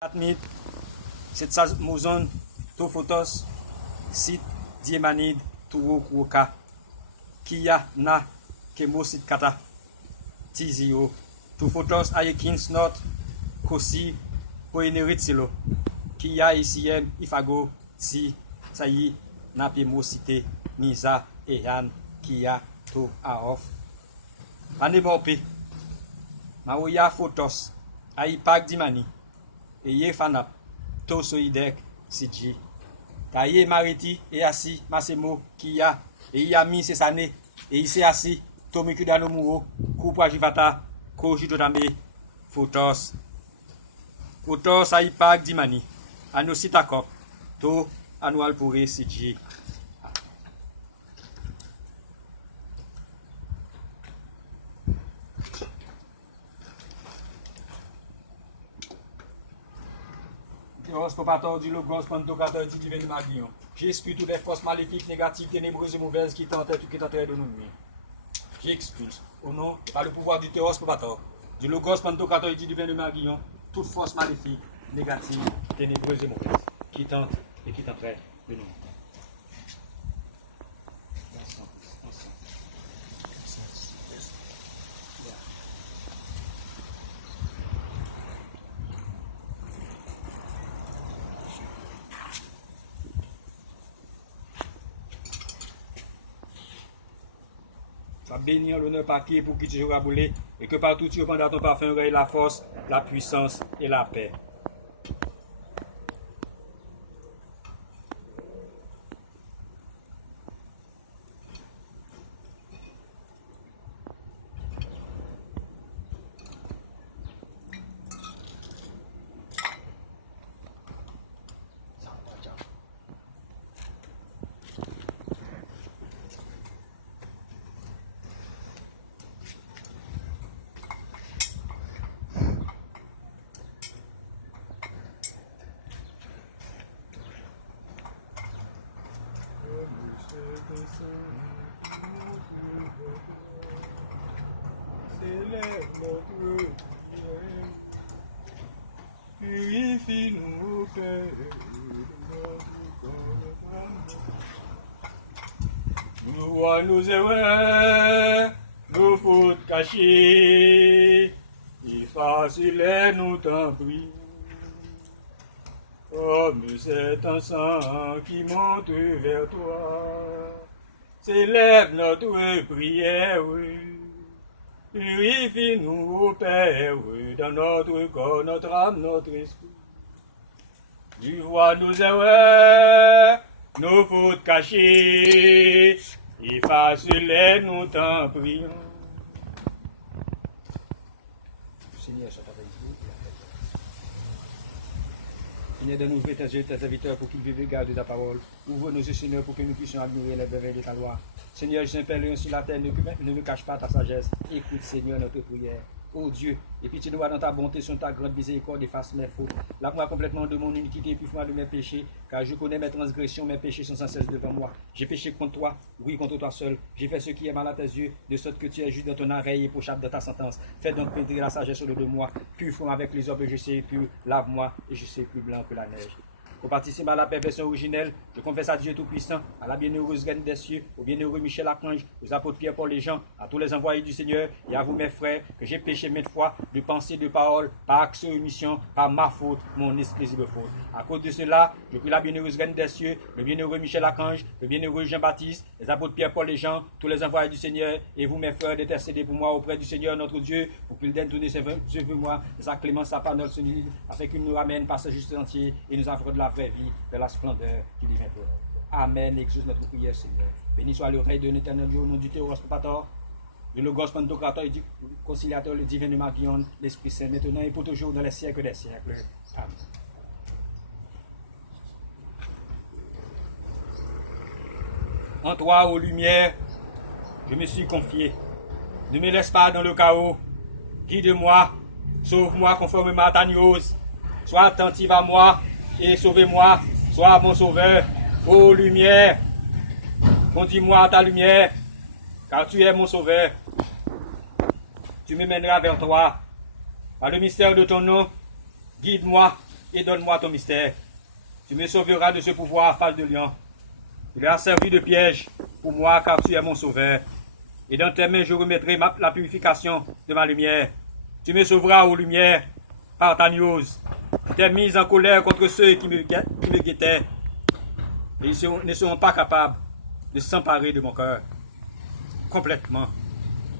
Atmit, Setsa Mozon, Tofotos, Sit Diemanid, Turo Kuoka, Kia Na, Kemosit Kata, Tizio, Tofotos Ayekins Not, Kosi, Poeneritsilo, Kia Isiem, Ifago, Si, Sayi, Napimosite, Niza, Eyan, Kia, To Aof. Anemope, Maoya Fotos, Aipag Dimani. Eye Fanap, Tosoidek, Sidji. Kaye Mariti, Easi, Masemo, Kia, Eyami Sesane, Eiseasi, Tomikudano Muro, Kupwa Jivata, Kojidodame, Fotos. Fotos Aipag Dimani, Anositakop, To Annual Pure Sidji. Propator du logos pantocateur du divin Magion. J'exclus toutes les forces maléfiques, négatives, ténébreuses et mauvaises qui tentaient de nous nuire. J'expulse, au nom et par le pouvoir du Théos Propator, du logos pantocateur du divin Magion, toute force maléfique, négative, ténébreuse et mauvaise qui tente et qui tenteraient de nous nuire. Sois béni en l'honneur par qui et pour qui tu seras boulé, et que partout tu répandras ton parfum règne la force, la puissance et la paix. Purifie-nous, Père, nous vois nos erreurs, nos fautes cachées, efface-les, nous t'en prions. Comme cet encens qui monte vers toi, s'élève notre prière. Purifie-nous, Père, dans notre corps, notre âme, notre esprit. Tu vois nos erreurs, nos fautes cachées, efface-les, nous t'en prions. Seigneur, soit avec vous. Seigneur, donne-nous tes yeux, tes serviteurs, pour qu'ils vivent et gardent ta parole. Ouvre nos yeux, Seigneur, pour que nous puissions admirer les merveilles de ta loi. Seigneur, je t'appelle sur la terre, ne me cache pas ta sagesse. Écoute, Seigneur, notre prière. Ô Dieu, et puis tu nous vois dans ta bonté, sur ta grande miséricorde, efface mes fautes. Lave-moi complètement de mon iniquité, purifie-moi de mes péchés, car je connais mes transgressions, mes péchés sont sans cesse devant moi. J'ai péché contre toi, oui, contre toi seul. J'ai fait ce qui est mal à tes yeux, de sorte que tu es juste dans ton oreille et pochable dans ta sentence. Fais donc pénétrer la sagesse au de moi. Purifie-moi avec les hommes, et je sais pur. Lave-moi, et je sais plus blanc que la neige. Pour participer à la perversion originelle, je confesse à Dieu Tout-Puissant, à la bienheureuse Reine des cieux, au bienheureux Michel Archange, aux apôtres Pierre, Paul et Jean, à tous les envoyés du Seigneur, et à vous mes frères, que j'ai péché maintes fois, de pensée, de parole, par action et omission, par ma faute, mon exclusive faute. À cause de cela, je prie la bienheureuse Reine des cieux, le bienheureux Michel Archange, le bienheureux Jean-Baptiste, les apôtres Pierre, Paul et Jean, tous les envoyés du Seigneur, et vous mes frères, d'intercéder pour moi auprès du Seigneur notre Dieu, pour qu'il donne tourner ses vœux moi, sa clémence, sa pardon, son livre, afin qu'il nous ramène par ce juste entier et nous offre de la vraie vie, de la splendeur qui divine pour nous. Amen. Exauce notre prière, Seigneur. Béni soit le règne de l'éternel Dieu, au nom du Théos Propator, de Logos Pantocrator et du conciliateur, le divin de Magion, l'Esprit Saint, maintenant et pour toujours dans les siècles des siècles. Amen. En toi, ô lumière, je me suis confié. Ne me laisse pas dans le chaos. Guide-moi, sauve-moi conformément à ta nuose. Sois attentive à moi et sauvez-moi. Sois mon sauveur, ô lumière. Conduis-moi à ta lumière, car tu es mon sauveur. Tu me mèneras vers toi. Par le mystère de ton nom, guide-moi et donne-moi ton mystère. Tu me sauveras de ce pouvoir affale de lion. Il a servi de piège pour moi car tu es mon sauveur. Et dans tes mains je remettrai la purification de ma lumière. Tu me sauveras aux lumières par ta news. Tu es mis en colère contre ceux qui me guettaient. Et ils ne seront pas capables de s'emparer de mon cœur complètement,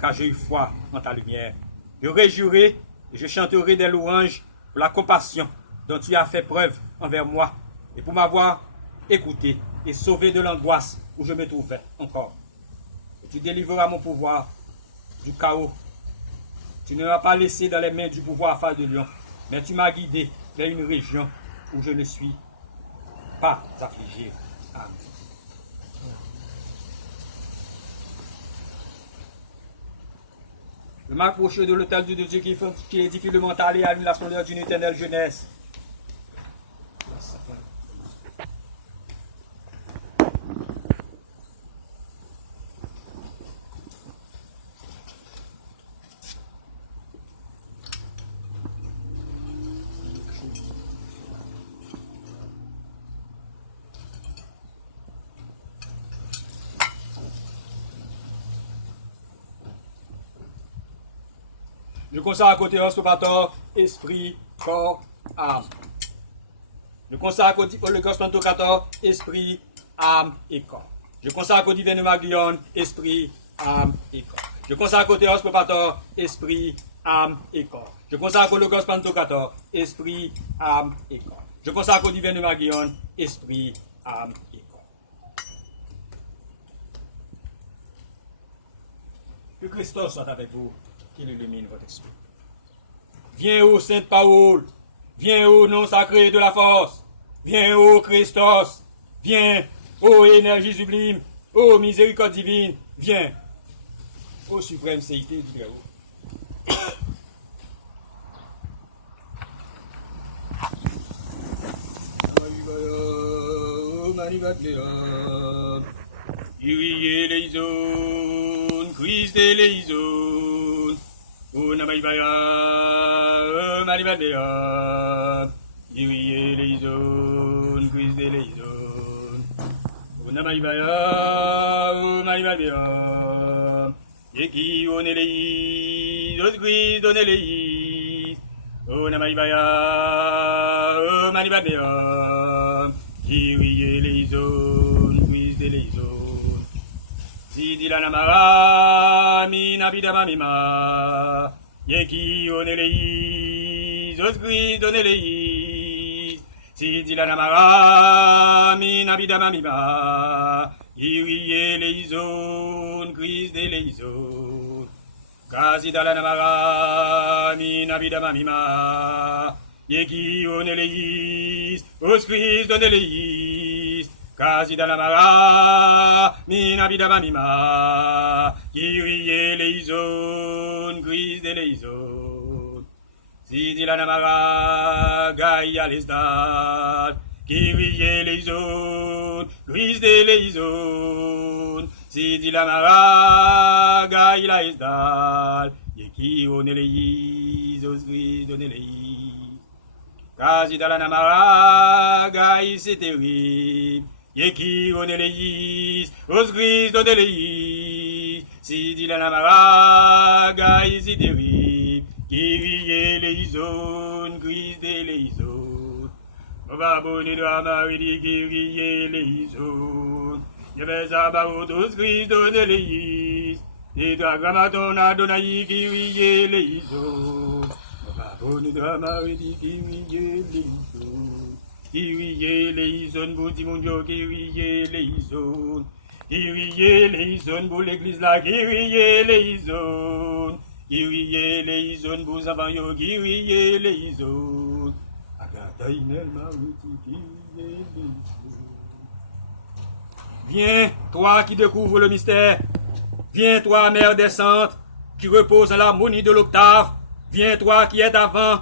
car j'ai eu foi en ta lumière. Je réjouirai et je chanterai des louanges pour la compassion dont tu as fait preuve envers moi et pour m'avoir écouté et sauvé de l'angoisse où je me trouvais encore. Et tu délivreras mon pouvoir du chaos. Tu ne m'as pas laissé dans les mains du pouvoir affale de lion, mais tu m'as guidé vers une région où je ne suis pas affligé. Amen. Je m'approche de l'autel de Dieu qui édifie le mental et allume la splendeur d'une éternelle jeunesse. Je consacre au Théos, au Pator, esprit, corps, âme. Je consacre au Holocauste Pantocator, esprit, âme et corps. Je consacre au divin Maglion, esprit, âme et corps. Je consacre au Théos, au Pator, esprit, âme et corps. Je consacre au Holocauste Pantocator, esprit, âme et corps. Je consacre au divin Maglion, esprit, âme et corps. Que Christos soit avec vous. Qu'il illumine votre esprit. Viens ô Sainte Paoule, viens ô nom sacré de la force, viens ô Christos, viens ô énergie sublime, ô miséricorde divine, viens ô suprême séité du Très-Haut. les zones, Christ et les zones. O Namaïbaya, Maribadea, Yui les zones, Christ et les zones. O Namaïbaya, Maribadea, Yeki on les os Christ on les. O Namaïbaya, Maribadea, Yui les zones, Christ et les zones. Sidi la namara, mina bidama mima, yeki onelei, osgris donelei. Sidi la namara, mina bidama mima, iriye leizon, gris de leizon. Kasida la namara, mina bidama mima, yeki onelei, osgris donelei. Kasida la mara, mina bidama mima, kiriye leizon, gris de leizon. Sidi la namara, gaïa lesdal, kiriye leizon, gris de leizon. Sidi la mara, gaïa lesdal, yeki oneleis, os gris doneleis. Kasida la namara, gaïa c'est terrible. Yeki oneleis, os gris doneleis, Sidi la namara, gaïs ideri, kiriye leizon, gris de leizon. Babone de amaridi, kiriye leizon, yaveza baout, os gris doneleis, Nidra gramatona donaï, kiriye leizon. Babone de amaridi, kiriye leizon. Kiriye leizon, bouti mondio, kiriye leizon. Kiriye leizon, pour l'église là, kiriye leizon. Kiriye leizon, pour enfants yo, kiriye leizon. Agata inel maruti, kiriye leizon. Viens, toi qui découvres le mystère. Viens, toi, mère des saintes, qui repose en l'harmonie de l'octave. Viens, toi qui es avant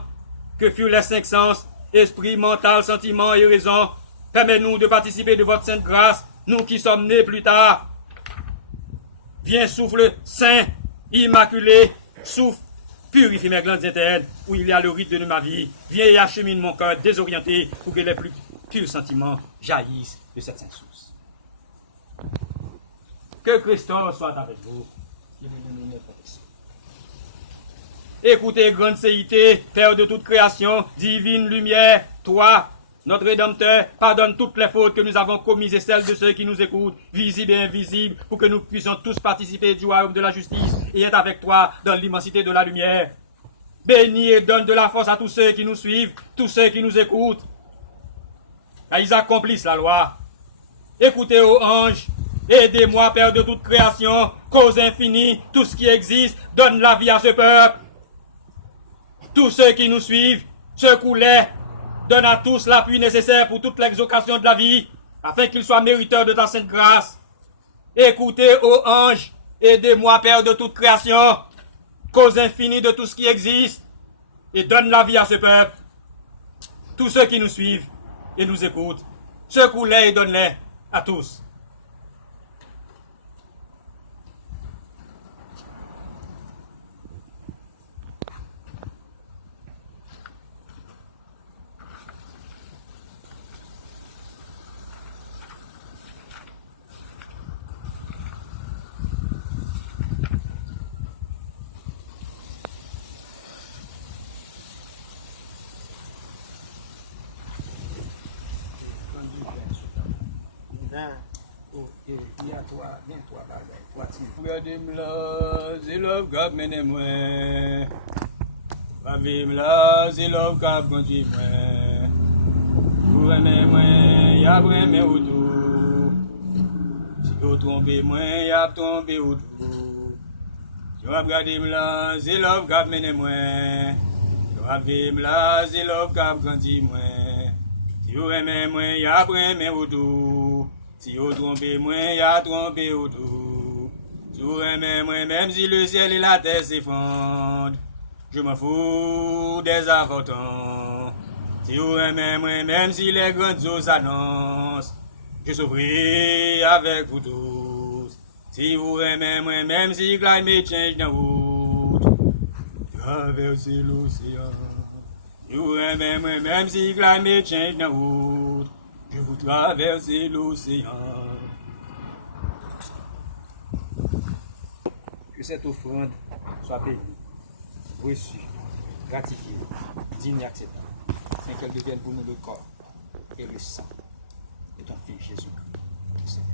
que furent les 5 sens. Esprit, mental, sentiment et raison, permets-nous de participer de votre sainte grâce, nous qui sommes nés plus tard. Viens, souffle saint, immaculé, souffle Purifie mes glandes internes où il y a le rythme de ma vie. Viens et achemine mon cœur désorienté pour que les plus purs sentiments jaillissent de cette sainte source. Que Christophe soit avec vous. Écoutez, grande séité, Père de toute création, divine lumière, toi, notre Rédempteur, pardonne toutes les fautes que nous avons commises et celles de ceux qui nous écoutent, visibles et invisibles, pour que nous puissions tous participer du royaume de la justice et être avec toi dans l'immensité de la lumière. Bénis et donne de la force à tous ceux qui nous suivent, tous ceux qui nous écoutent, car ils accomplissent la loi. Écoutez, ô anges, aidez-moi, Père de toute création, cause infinie, tout ce qui existe, donne la vie à ce peuple. Tous ceux qui nous suivent, secoue-les, donne à tous l'appui nécessaire pour toutes les occasions de la vie, afin qu'ils soient mériteurs de ta sainte grâce. Écoutez, ô anges, aidez-moi, Père de toute création, cause infinie de tout ce qui existe, et donne la vie à ce peuple. Tous ceux qui nous suivent et nous écoutent, secoue-les et donne-les à tous. Regardez-moi, c'est l'homme qui a mené moi. Regardez-moi, c'est l'homme qui a conduit moi. Vous aimez-moi, y a vraiment autour. Si vous trompez moi, y a tombé autour. Regardez-moi, c'est l'homme qui a mené moi. Regardez-moi, c'est l'homme qui a conduit moi. Si vous aimez moi, y a vraiment autour. Si vous trompez moi, y a trompé autour. Si vous aimez moi, même si le ciel et la terre s'effondrent, je m'en fous des affrontants. Si vous aimez moi, même si les grandes eaux s'annoncent, je souffrirai avec vous tous. Si vous aimez moi, même si climate change dans route, traversez l'océan. Si vous aimez moi, même si climate change dans route, je vous traverser l'océan. Que cette offrande soit bénie, reçue, gratifiée, digne et acceptable, afin qu'elle devienne pour nous le corps et le sang de ton Fils Jésus-Christ, Seigneur.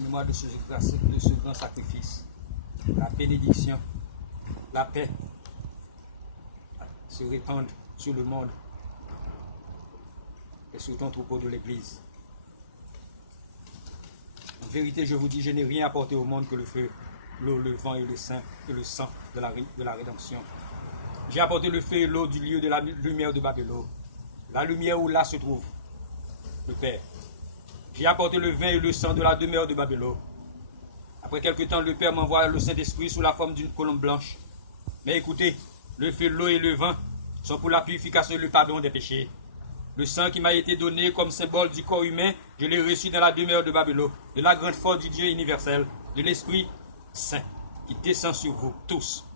Mémoire de ce grand sacrifice, la bénédiction, la paix se répandent sur le monde et sur ton troupeau de l'Église. En vérité, je vous dis, je n'ai rien apporté au monde que le feu, l'eau, le vent et le sang de la rédemption. J'ai apporté le feu et l'eau du lieu de la lumière de Babylone, la lumière où là se trouve le Père. J'ai apporté le vin et le sang de la demeure de Babylone. Après quelque temps, le Père m'envoie le Saint-Esprit sous la forme d'une colombe blanche. Mais écoutez, le feu, l'eau et le vin sont pour la purification et le pardon des péchés. Le sang qui m'a été donné comme symbole du corps humain, je l'ai reçu dans la demeure de Babylone, de la grande force du Dieu universel, de l'Esprit Saint, qui descend sur vous tous,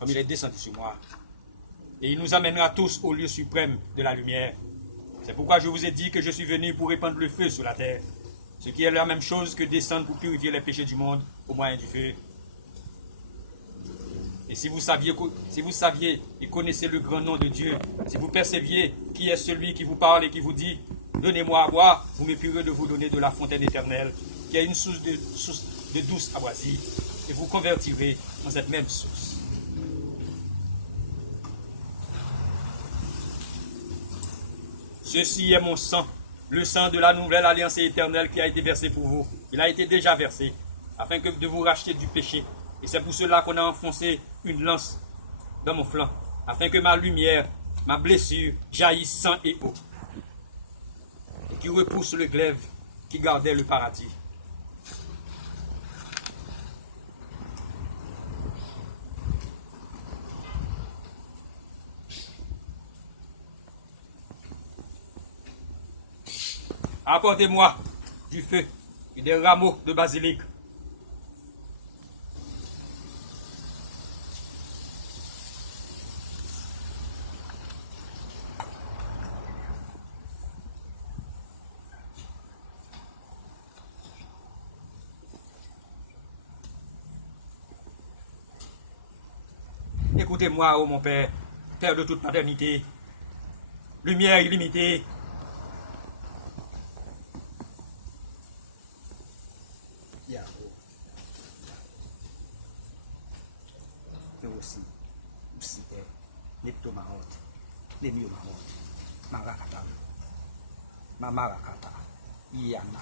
comme il est descendu sur moi. Et il nous amènera tous au lieu suprême de la lumière. C'est pourquoi je vous ai dit que je suis venu pour répandre le feu sur la terre, ce qui est la même chose que descendre pour purifier les péchés du monde au moyen du feu. Et si vous saviez et connaissez le grand nom de Dieu, si vous perceviez qui est celui qui vous parle et qui vous dit « Donnez-moi à boire », vous m'épurez de vous donner de la fontaine éternelle, qui a une source de douce aboisie, et vous convertirez dans cette même source. Ceci est mon sang, le sang de la nouvelle alliance éternelle qui a été versé pour vous. Il a été déjà versé, afin que de vous racheter du péché. Et c'est pour cela qu'on a enfoncé une lance dans mon flanc, afin que ma lumière ma blessure jaillit sang et eau, et qui repousse le glaive qui gardait le paradis. Apportez-moi du feu et des rameaux de basilic. Écoutez-moi, ô mon Père, Père de toute paternité, lumière illimitée. Mamarakata, Iyana,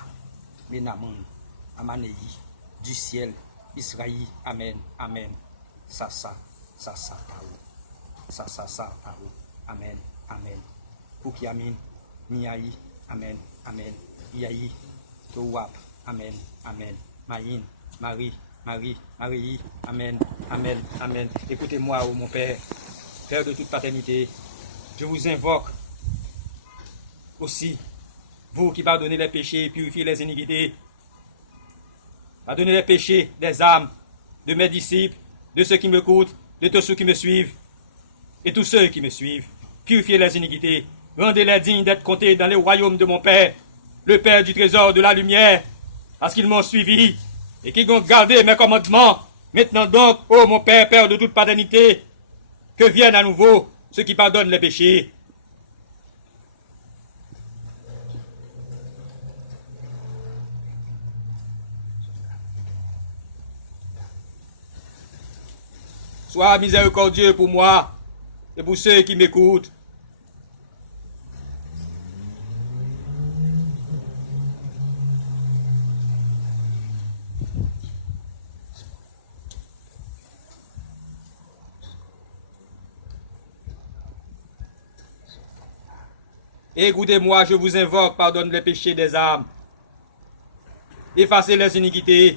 Menamun, Amaneyi, du ciel, Israël, Amen, Amen, Sasa, Sasa, Taou, Sasa, Taou, Amen, Amen, Pukiamin, Miaï, Amen, Amen, Yaï, Towap, Amen, Amen, Maïn, Marie, Marie, Marie, Amen, Amen, Amen. Écoutez-moi, ô mon Père, Père de toute paternité, je vous invoque aussi, vous qui pardonnez les péchés et purifiez les iniquités, pardonnez les péchés des âmes, de mes disciples, de ceux qui m'écoutent, de tous ceux qui me suivent, et tous ceux qui me suivent. Purifiez les iniquités, rendez-les dignes d'être comptés dans le royaume de mon Père, le Père du trésor de la lumière, parce qu'ils m'ont suivi et qu'ils ont gardé mes commandements. Maintenant donc, ô mon Père, Père de toute paternité, que viennent à nouveau ceux qui pardonnent les péchés. Sois miséricordieux pour moi et pour ceux qui m'écoutent. Écoutez-moi, je vous invoque, pardonne les péchés des âmes. Effacez les iniquités.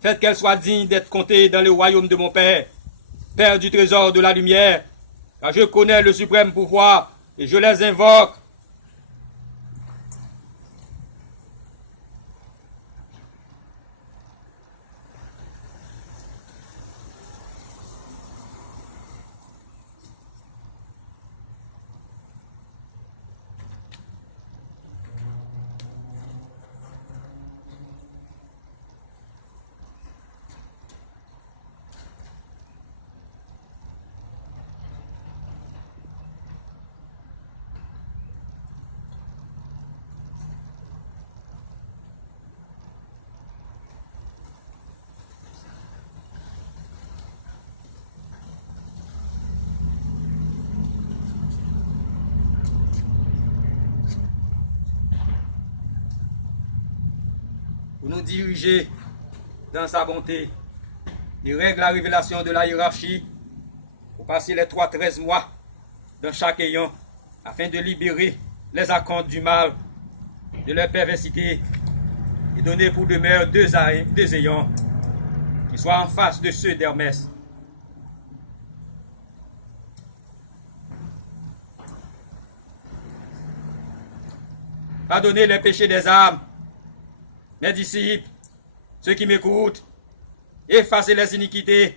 Faites qu'elles soient dignes d'être comptées dans le royaume de mon Père, Père du trésor de la lumière, car je connais le suprême pouvoir et je les invoque. Pour nous diriger dans sa bonté, il règle la révélation de la hiérarchie pour passer les 13 mois dans chaque ayant afin de libérer les acomptes du mal, de leur perversité et donner pour demeure deux ayants qui soient en face de ceux d'Hermès. Pardonnez les péchés des âmes, mes disciples, ceux qui m'écoutent, effacez les iniquités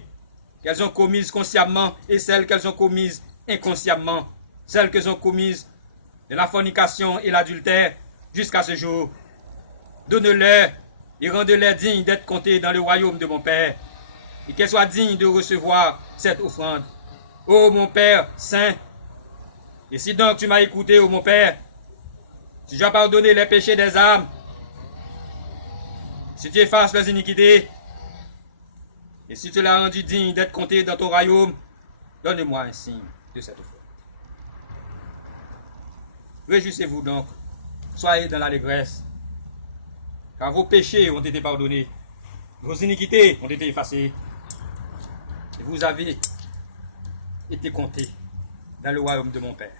qu'elles ont commises consciemment et celles qu'elles ont commises inconsciemment, celles qu'elles ont commises de la fornication et l'adultère jusqu'à ce jour. Donne-leur et rendez-les dignes d'être comptés dans le royaume de mon Père, et qu'elles soient dignes de recevoir cette offrande. Ô mon Père saint, et si donc tu m'as écouté, ô mon Père, si tu as pardonné les péchés des âmes, si tu effaces les iniquités, et si tu l'as rendu digne d'être compté dans ton royaume, donne-moi un signe de cette offrande. Réjouissez-vous donc, soyez dans l'allégresse, car vos péchés ont été pardonnés, vos iniquités ont été effacées, et vous avez été comptés dans le royaume de mon Père.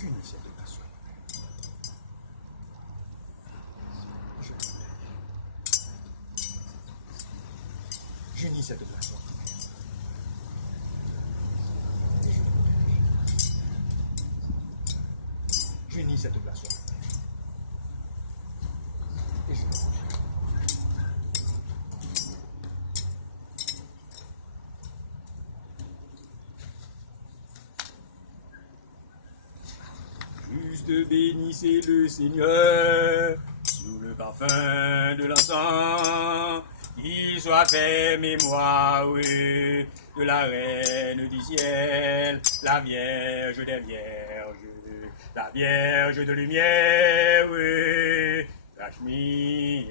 Unis cette boisson. J'unis cette boisson. J'unis cette boisson. Et je me protège. Juste bénissez le Seigneur sous le parfum de l'encens. Qu'il soit fait mémoire de la Reine du ciel, la Vierge des Vierges, la Vierge de lumière, Rachmiel,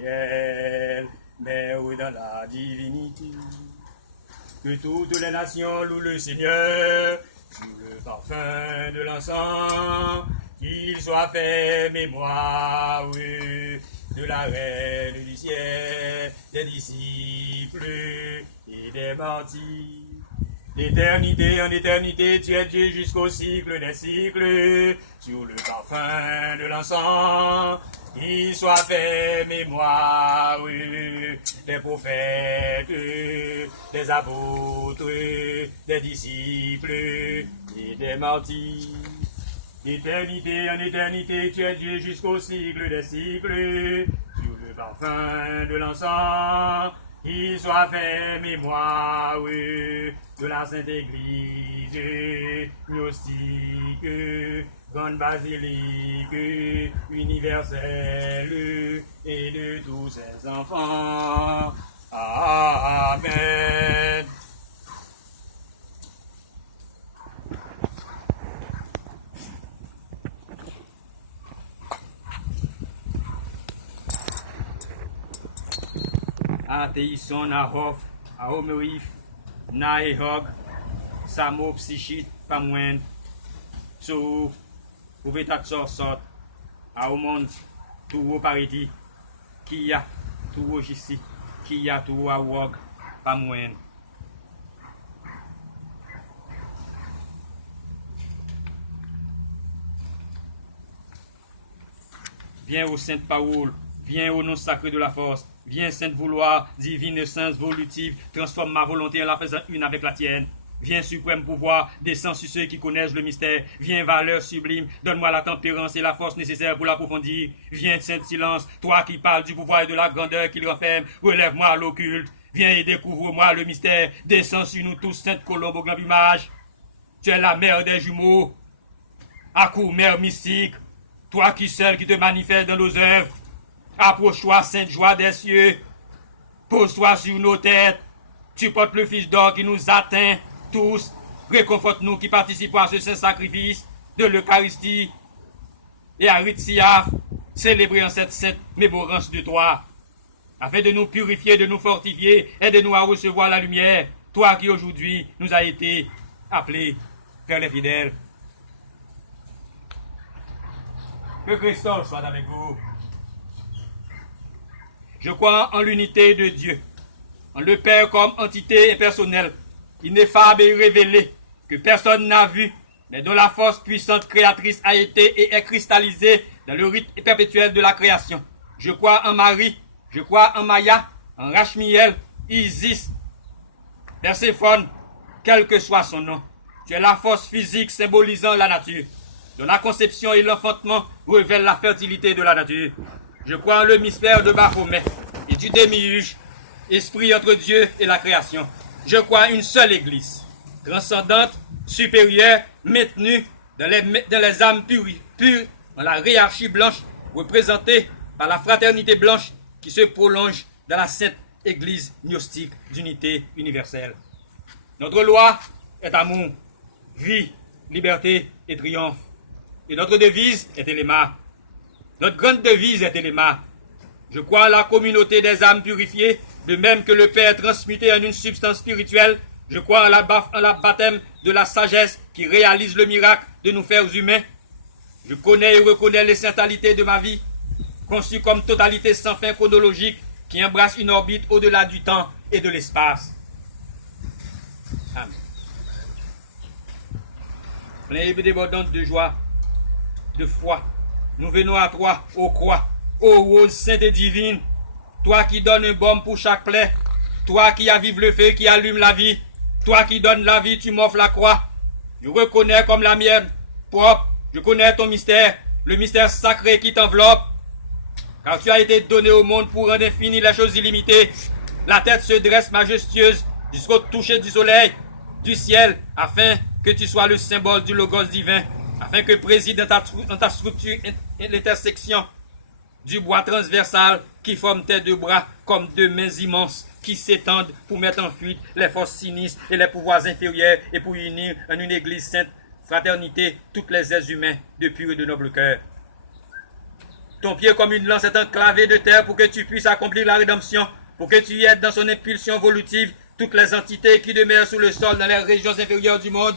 mère dans la divinité. Que toutes les nations louent le Seigneur sous le parfum de l'encens. Qu'il soit fait mémoire de la Reine du ciel, des disciples et des martyrs. D'éternité en éternité, tu es Dieu jusqu'au cycle des cycles, sur le parfum de l'encens. Qu'il soit fait mémoire des prophètes, des apôtres, des disciples et des martyrs. D'éternité en éternité, tu es Dieu jusqu'au cycle des cycles, sur le parfum de l'encens. Qu'il soit fait mémoire de la Sainte Église, gnostique, grande basilique, universelle, et de tous ses enfants. Amen. Ateison ahof, aomerif, naehog, samo psychit, pamwen, sou, ouvetat sorsot, aomon, tuwo paridi, kia, tuwo jisi, kia, tuwo awog, pamwen. Viens ô sainte Paoule, viens au nom sacré de la force. Viens, sainte vouloir, divine essence volutive, transforme ma volonté en la faisant une avec la tienne. Viens, suprême pouvoir, descends sur ceux qui connaissent le mystère. Viens, valeur sublime, donne-moi la tempérance et la force nécessaires pour l'approfondir. Viens, sainte silence, toi qui parles du pouvoir et de la grandeur qu'il renferme, relève-moi à l'occulte. Viens et découvre-moi le mystère. Descends sur nous tous, sainte Colombe au grand plumage. Tu es la mère des jumeaux. Accours, mère mystique, toi qui seule qui te manifestes dans nos œuvres. Approche-toi, sainte joie des cieux. Pose-toi sur nos têtes. Tu portes le Fils d'or qui nous atteint tous. Réconforte-nous qui participons à ce saint sacrifice de l'Eucharistie. Et à Ritsiaf, célébrer en cette sainte mémorance de toi. Afin de nous purifier, de nous fortifier, aide-nous à recevoir la lumière. Toi qui aujourd'hui nous as été appelés vers les fidèles. Que Christophe soit avec vous. Je crois en l'unité de Dieu, en le Père comme entité impersonnelle, ineffable et révélée, que personne n'a vu, mais dont la force puissante créatrice a été et est cristallisée dans le rite perpétuel de la création. Je crois en Marie, je crois en Maya, en Rachmiel, Isis, Perséphone, quel que soit son nom. Tu es la force physique symbolisant la nature. dont la conception et l'enfantement révèlent la fertilité de la nature. Je crois en le mystère de Baphomet et du démiurge, esprit entre Dieu et la création. Je crois en une seule Église, transcendante, supérieure, maintenue dans les âmes pures, dans la hiérarchie blanche, représentée par la fraternité blanche qui se prolonge dans la sainte Église gnostique d'unité universelle. Notre loi est amour, vie, liberté et triomphe. Et notre devise est Téléma. Notre grande devise est Téléma. Je crois à la communauté des âmes purifiées, de même que le Père transmuté en une substance spirituelle. Je crois en la baptême de la sagesse qui réalise le miracle de nous faire humains. Je connais et reconnais l'essentialité de ma vie, conçue comme totalité sans fin chronologique qui embrasse une orbite au-delà du temps et de l'espace. Amen. Plein et débordante de joie, de foi, nous venons à toi, ô croix, ô rose sainte et divine, toi qui donnes un baume pour chaque plaie, toi qui avives le feu, qui allume la vie, toi qui donnes la vie, tu m'offres la croix. Je reconnais comme la mienne, propre, je connais ton mystère, le mystère sacré qui t'enveloppe, car tu as été donné au monde pour rendre infini les choses illimitées. La tête se dresse majestueuse jusqu'au toucher du soleil, du ciel, afin que tu sois le symbole du logos divin, afin que préside dans ta structure l'intersection du bois transversal qui forme tes deux bras comme deux mains immenses qui s'étendent pour mettre en fuite les forces sinistres et les pouvoirs inférieurs et pour unir en une église sainte, fraternité, toutes les êtres humains de pur et de noble cœur. Ton pied comme une lance est enclavé de terre pour que tu puisses accomplir la rédemption, pour que tu aides dans son impulsion volutive toutes les entités qui demeurent sous le sol dans les régions inférieures du monde,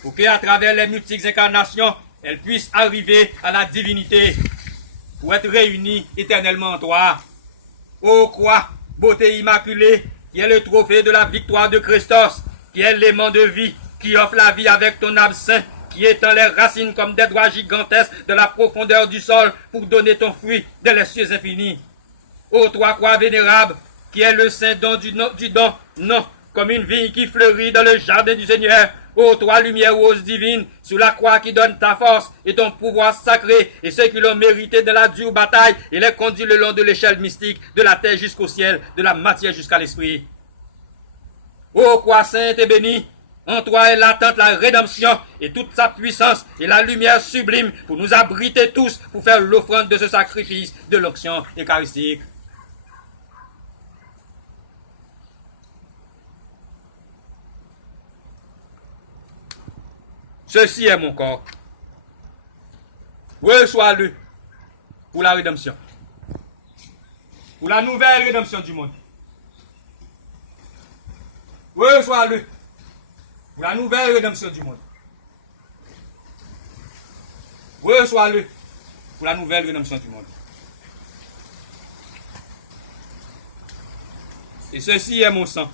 pour qu'à travers les multiples incarnations, elles puissent arriver à la divinité, pour être réunies éternellement en toi. Ô croix, beauté immaculée, qui est le trophée de la victoire de Christos, qui est l'aimant de vie, qui offre la vie avec ton absinthe, qui étend les racines comme des doigts gigantesques de la profondeur du sol pour donner ton fruit dans les cieux infinis. Ô toi, croix vénérable, qui est le saint don du don, non, comme une vigne qui fleurit dans le jardin du Seigneur. Ô toi, lumière rose divine, sous la croix qui donne ta force et ton pouvoir sacré, et ceux qui l'ont mérité de la dure bataille, et les conduit le long de l'échelle mystique, de la terre jusqu'au ciel, de la matière jusqu'à l'esprit. Ô croix sainte et bénie, en toi est latente la rédemption et toute sa puissance et la lumière sublime pour nous abriter tous pour faire l'offrande de ce sacrifice de l'onction eucharistique. Ceci est mon corps. Reçois-le pour la rédemption. Pour la nouvelle rédemption du monde. Reçois-le pour la nouvelle rédemption du monde. Reçois-le pour la nouvelle rédemption du monde. Et ceci est mon sang.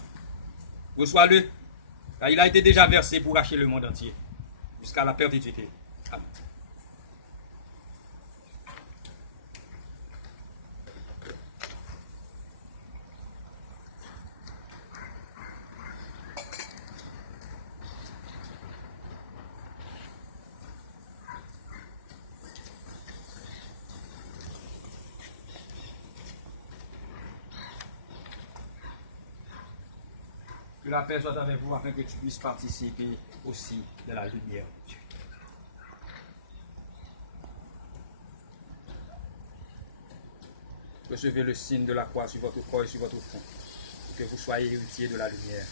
Reçois-le, car il a été déjà versé pour racheter le monde entier, jusqu'à la perpétuité. Amen. Que la paix soit avec vous afin que tu puisses participer aussi de la lumière de Dieu. Recevez le signe de la croix sur votre corps et sur votre front, pour que vous soyez héritiers de la lumière.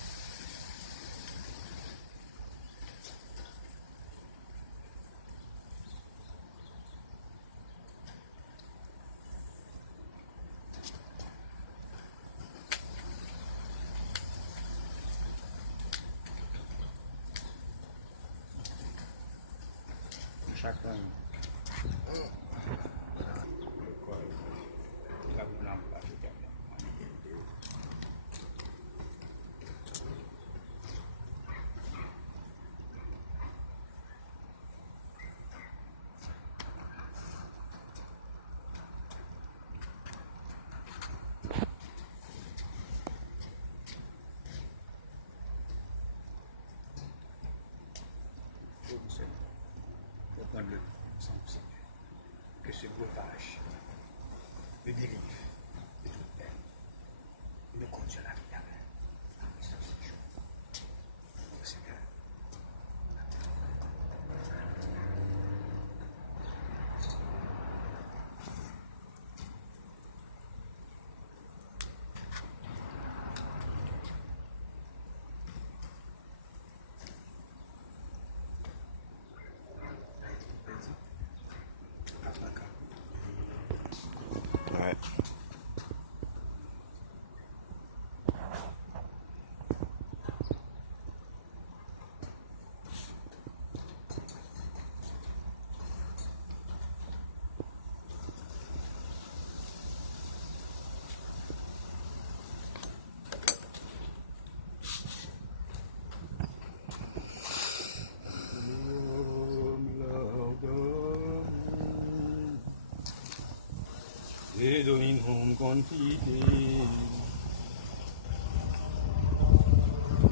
Chacun. Le corps. La lampe, la lumière. prendre le sang du Seigneur. Que ce breuvage me délivre de toute peine et me conduise à la vie éternelle. Amen. Au Seigneur. Ouais. Et dominum confite,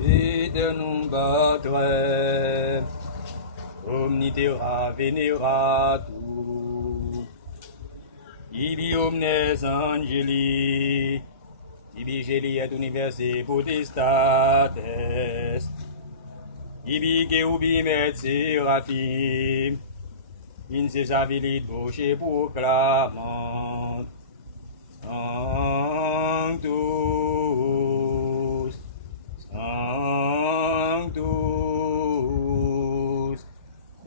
et de nous battre, omnitera veneratur, ibi omnes angeli, ibi geli et universi potestates, ibi cherubim et seraphim, in ses avilit voce proclamant, Sanctus, Sanctus,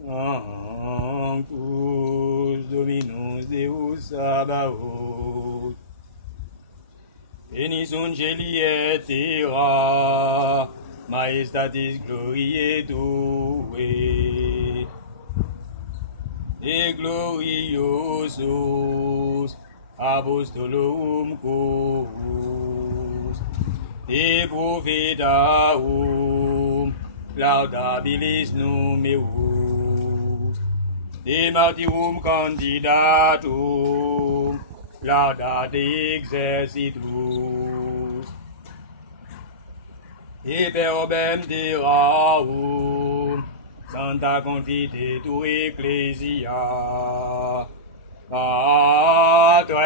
Sanctus, Dominus Deus Sabaoth. Venis angeli et terra, Maestatis gloriae Tue, et gloriosus apostolorum quos, et prophetarum laudabilis numerus, et martyrum candidatum laudate exercitus, et per orbem terrarum Santa Confitetur Ecclesia, Patrem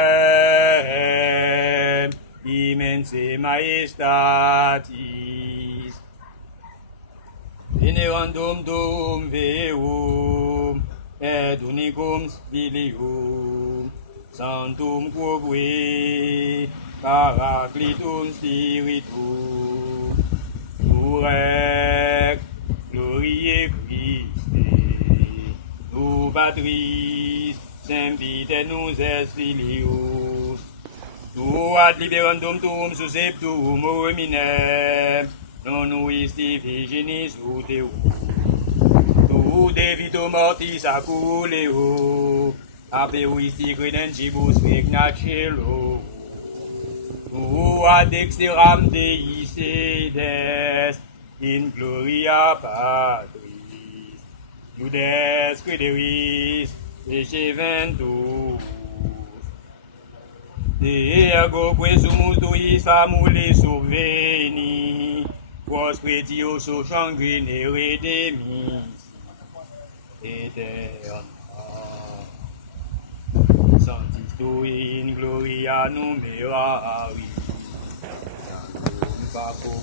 immense Maestatis, venerandum Dom Veum et unicum Filium, Sanctum quoque Paraclitum Spiritum, Urec Gloriae Christe, tu Patris, sempiternus es Filius, tu ad liberandum tuum susceptum hominem, non uisti Virginis uteum, tu de vito mortis aculeo, apeuisti credentibus regnacelo, tu ad dexteram Dei sedes, in gloria Patris, Iudes crederis, Eceventus, de ergo quesumus tuis famule subveni, quos pretioso sanguine redemis, eterna. Sanctis tui in gloria numeraris, Papo